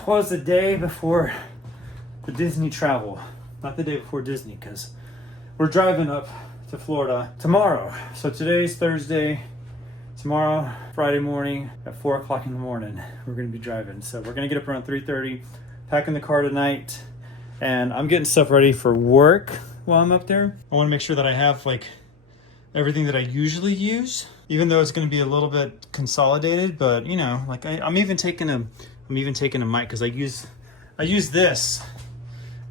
'Twas the day before the Disney travel. Not the day before Disney, because we're driving up to Florida tomorrow. So today's Thursday. Tomorrow, Friday morning at 4 o'clock in the morning, we're going to be driving. So we're going to get up around 3:30, packing the car tonight, and I'm getting stuff ready for work while I'm up there. I want to make sure that I have like everything that I usually use, even though it's going to be a little bit consolidated. But you know, like I'm even taking a mic because I use this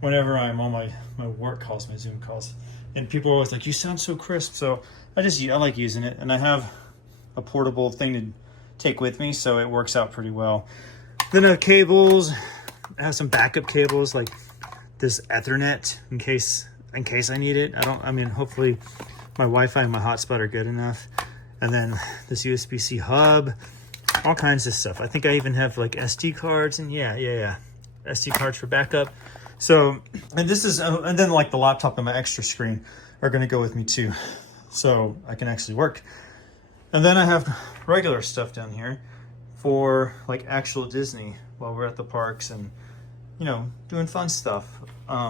whenever I'm on my work calls, my Zoom calls, and people are always like, "You sound so crisp." So I like using it, and I have a portable thing to take with me, so it works out pretty well. Then I have cables. I have some backup cables like this Ethernet in case I need it. Hopefully my Wi-Fi and my hotspot are good enough. And then this USB-C hub, all kinds of stuff. I think I even have like SD cards and yeah, SD cards for backup. So, and then like the laptop and my extra screen are going to go with me too, so I can actually work. And then I have regular stuff down here for like actual Disney while we're at the parks and, you know, doing fun stuff.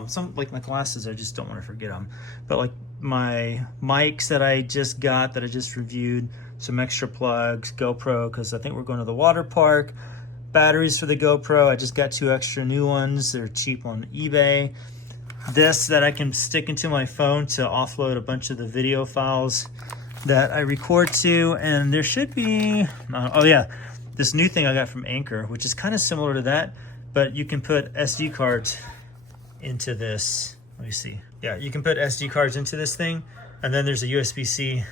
Some like my glasses, I just don't want to forget them. But like my mics that I just got, that I just reviewed, some extra plugs, GoPro, because I think we're going to the water park. Batteries for the GoPro, I just got 2 extra new ones. They're cheap on eBay. This that I can stick into my phone to offload a bunch of the video files that I record to, and there should be this new thing I got from Anchor, which is kind of similar to that, but you can put SD cards into this. Let me see. Yeah, you can put SD cards into this thing, and then there's a USB-C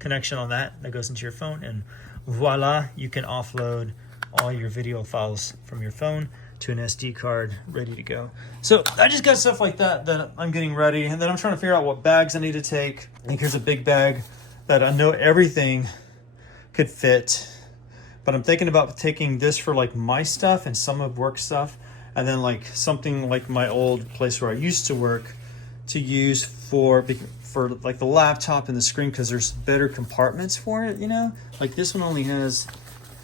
connection on that goes into your phone, and voila, you can offload all your video files from your phone to an SD card ready to go. So I just got stuff like that I'm getting ready, and then I'm trying to figure out what bags I need to take. I think here's a big bag that I know everything could fit, but I'm thinking about taking this for like my stuff and some of work stuff, and then like something like my old place where I used to work to use for like the laptop and the screen, because there's better compartments for it, you know? Like this one only has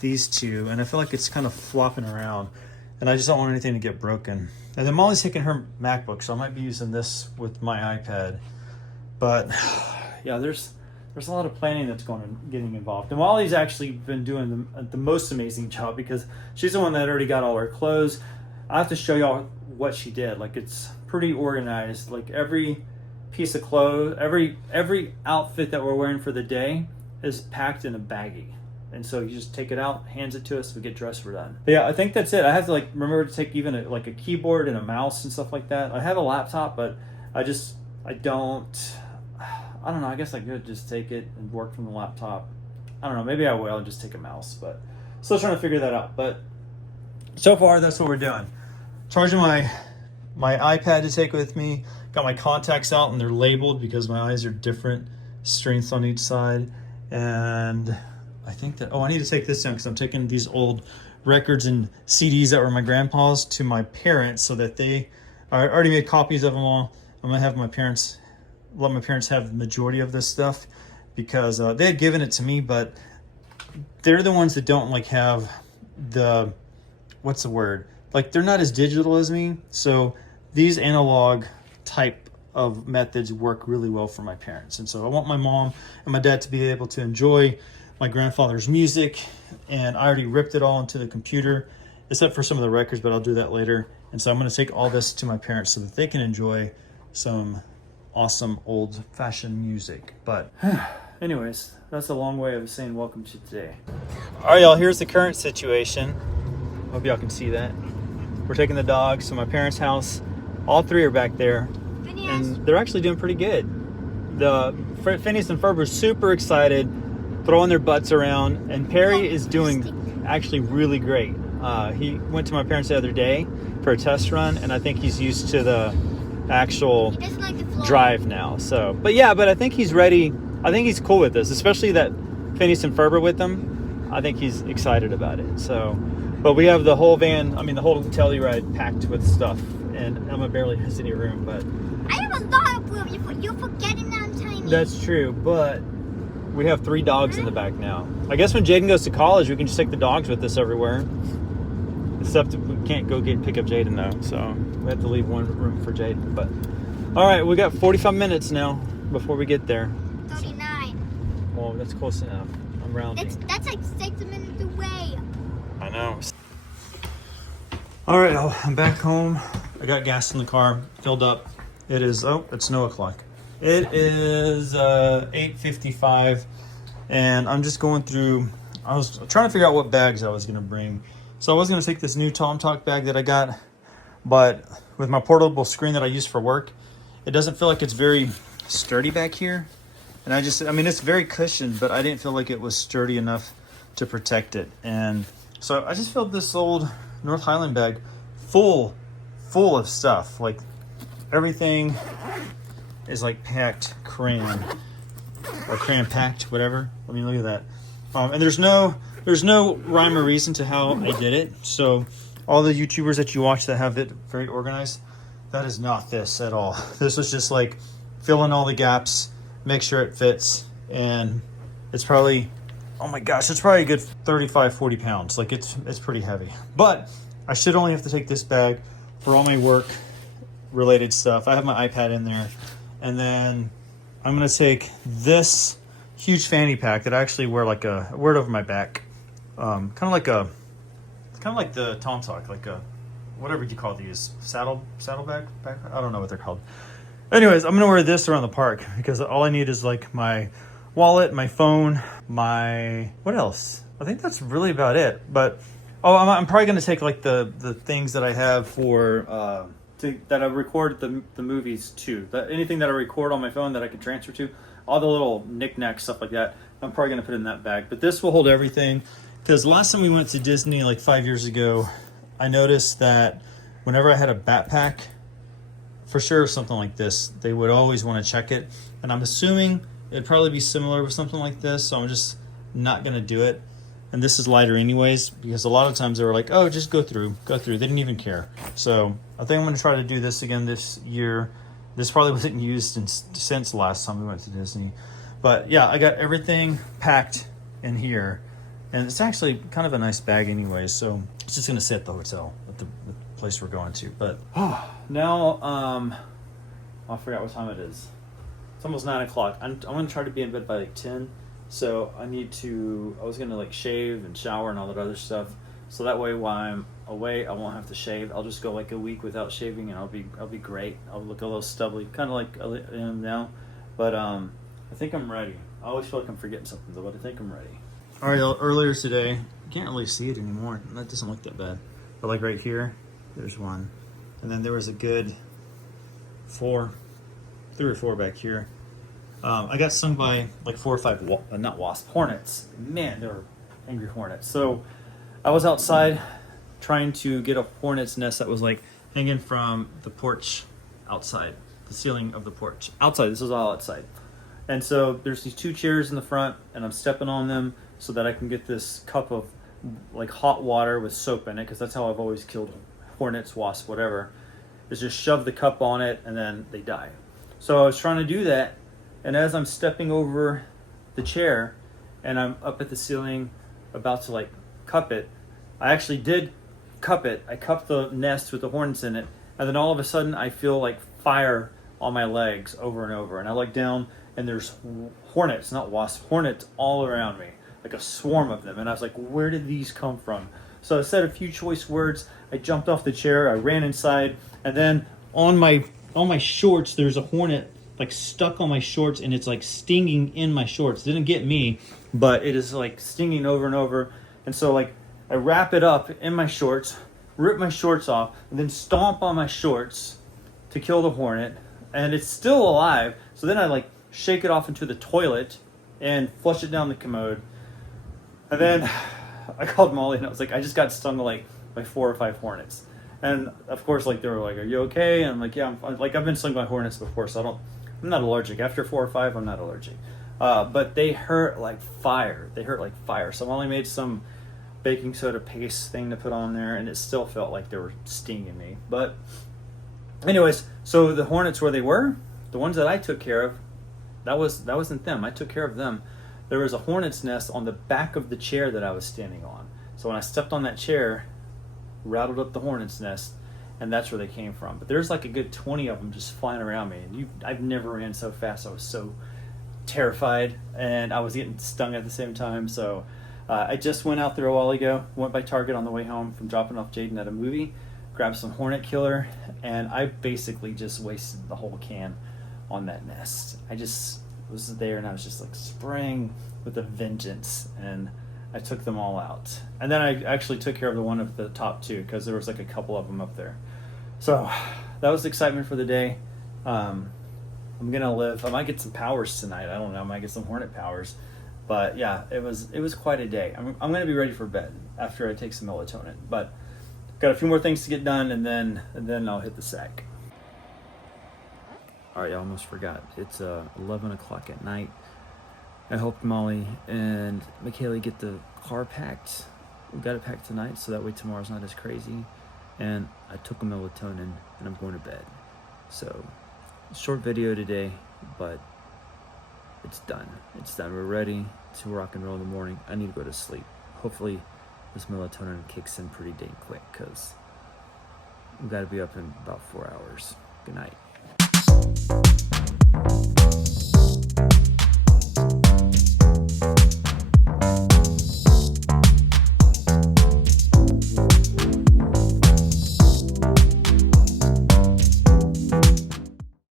these 2, and I feel like it's kind of flopping around, and I just don't want anything to get broken. And then Molly's taking her MacBook, so I might be using this with my iPad. But yeah, there's a lot of planning that's getting involved. And Molly's actually been doing the most amazing job, because she's the one that already got all her clothes. I have to show y'all what she did. Like, it's pretty organized. Like every piece of clothes, every outfit that we're wearing for the day is packed in a baggie. And so you just take it out, hands it to us, we get dressed, we're done. But yeah, I think that's it. I have to like remember to take even a keyboard and a mouse and stuff like that. I have a laptop, but I don't know, I guess I could just take it and work from the laptop. I don't know, maybe I will and just take a mouse, but still trying to figure that out. But so far, that's what we're doing. Charging my iPad to take with me. Got my contacts out, and they're labeled because my eyes are different strengths on each side. And I think that, I need to take this down because I'm taking these old records and CDs that were my grandpa's to my parents, so that I already made copies of them all. I'm gonna have let my parents have the majority of this stuff, because they had given it to me, but they're the ones that don't like have the, what's the word? Like, they're not as digital as me. So these analog type of methods work really well for my parents. And so I want my mom and my dad to be able to enjoy my grandfather's music. And I already ripped it all into the computer, except for some of the records, but I'll do that later. And so I'm going to take all this to my parents so that they can enjoy some awesome old-fashioned music. But anyways, that's a long way of saying welcome to today. All right, y'all, here's the current situation. Hope y'all can see that. We're taking the dogs to my parents' house. All 3 are back there, and they're actually doing pretty good. The Phineas and Ferb are super excited, throwing their butts around, and Perry is doing actually really great. He went to my parents the other day for a test run, and I think he's used to the actual drive now. So, but I think he's ready. I think he's cool with this, especially that Phineas and Ferb are with him. I think he's excited about it. So, but we have the whole van, the whole Telluride packed with stuff, and Emma barely has any room. But I have a lot of room. You're forgetting that I'm tiny. That's true, but we have 3 dogs in the back now. I guess when Jaden goes to college, we can just take the dogs with us everywhere. Except we can't go pick up Jaden though, so we have to leave one room for Jaden. But all right, we got 45 minutes now before we get there. 39. Well, that's close enough. I'm rounding. That's like 6 minutes away. I know. All right, I'm back home. I got gas in the car, filled up. It is, it's no o'clock. It is 8:55, and I'm just going through. I was trying to figure out what bags I was going to bring. So I was going to take this new Tom Talk bag that I got, but with my portable screen that I use for work, it doesn't feel like it's very sturdy back here. And I mean, it's very cushioned, but I didn't feel like it was sturdy enough to protect it. And so I just filled this old North Highland bag full of stuff. Like everything is like packed crayon or crayon packed, whatever. I mean, look at that. And there's no rhyme or reason to how I did it. So all the YouTubers that you watch that have it very organized, that is not this at all. This was just like fill in all the gaps, make sure it fits, and it's probably, oh my gosh, it's probably a good 35, 40 pounds. Like it's pretty heavy. But I should only have to take this bag for all my work related stuff. I have my iPad in there. And then I'm going to take this huge fanny pack that I actually wear it over my back. Kind of like the Tom Talk, like a, whatever you call these, saddlebag? I don't know what they're called. Anyways, I'm going to wear this around the park because all I need is like my wallet, my phone, what else? I think that's really about it. But, I'm probably going to take like the things that I have for, that I record the movies too. Anything that I record on my phone that I can transfer to, all the little knickknacks, stuff like that, I'm probably going to put in that bag. But this will hold everything. Because last time we went to Disney like 5 years ago, I noticed that whenever I had a backpack, for sure something like this, they would always want to check it. And I'm assuming it'd probably be similar with something like this, so I'm just not going to do it. And this is lighter anyways, because a lot of times they were like, oh, just go through. They didn't even care. So I think I'm going to try to do this again this year. This probably wasn't used since last time we went to Disney. But yeah, I got everything packed in here. And it's actually kind of a nice bag anyway, so it's just going to sit at the hotel, at the place we're going to. But now, I forgot what time it is. It's almost 9 o'clock. I'm going to try to be in bed by like 10. So I was going to like shave and shower and all that other stuff. So that way while I'm away, I won't have to shave. I'll just go like a week without shaving and I'll be great. I'll look a little stubbly, kind of like I am now. But I think I'm ready. I always feel like I'm forgetting something though, but I think I'm ready. All right, earlier today, you can't really see it anymore. That doesn't look that bad. But like right here, there's one. And then there was a good 3 or 4 back here. I got stung by like 4 or 5, not wasps, hornets. Man, they were angry hornets. So I was outside trying to get a hornet's nest that was like hanging from the porch outside, the ceiling of the porch. Outside, this is all outside. And so there's these 2 chairs in the front, and I'm stepping on them so that I can get this cup of like hot water with soap in it, because that's how I've always killed hornets, wasps, whatever, is just shove the cup on it and then they die. So I was trying to do that, and as I'm stepping over the chair and I'm up at the ceiling about to like cup it, I actually did cup it. I cupped the nest with the hornets in it, and then all of a sudden I feel like fire on my legs over and over, and I look down and there's hornets, not wasps, hornets all around me, like a swarm of them. And I was like, where did these come from? So I said a few choice words. I jumped off the chair. I ran inside. And then on my shorts, there's a hornet like stuck on my shorts, and it's like stinging in my shorts. It didn't get me, but it is like stinging over and over. And so like I wrap it up in my shorts, rip my shorts off, and then stomp on my shorts to kill the hornet. And it's still alive. So then I like shake it off into the toilet and flush it down the commode. And then I called Molly and I was like, I just got stung like by 4 or 5 hornets. And of course, like they were like, are you okay? And I'm like, yeah, I've been stung by hornets before, so I'm not allergic. After 4 or 5, I'm not allergic. But they hurt like fire. So Molly made some baking soda paste thing to put on there, and it still felt like they were stinging me. But anyways, so the hornets where they were, the ones that I took care of, that wasn't them. I took care of them. There was a hornet's nest on the back of the chair that I was standing on. So when I stepped on that chair, rattled up the hornet's nest, and that's where they came from. But there's like a good 20 of them just flying around me, and I've never ran so fast. I was so terrified, and I was getting stung at the same time. So I just went out there a while ago, went by Target on the way home from dropping off Jaden at a movie, grabbed some hornet killer, and I basically just wasted the whole can on that nest. I just was there, and I was just like spraying with a vengeance, and I took them all out. And then I actually took care of the one of the top two, because there was like a couple of them up there. So that was the excitement for the day. I'm gonna live. I might get some powers tonight. I don't know. I might get some hornet powers. But yeah, it was quite a day. I'm gonna be ready for bed after I take some melatonin. But got a few more things to get done, and then I'll hit the sack. All right, I almost forgot. It's 11 o'clock at night. I helped Molly and Michaela get the car packed. We got it packed tonight, so that way tomorrow's not as crazy. And I took a melatonin, and I'm going to bed. So, short video today, but it's done. It's done. We're ready to rock and roll in the morning. I need to go to sleep. Hopefully, this melatonin kicks in pretty dang quick, because we've got to be up in about 4 hours. Good night.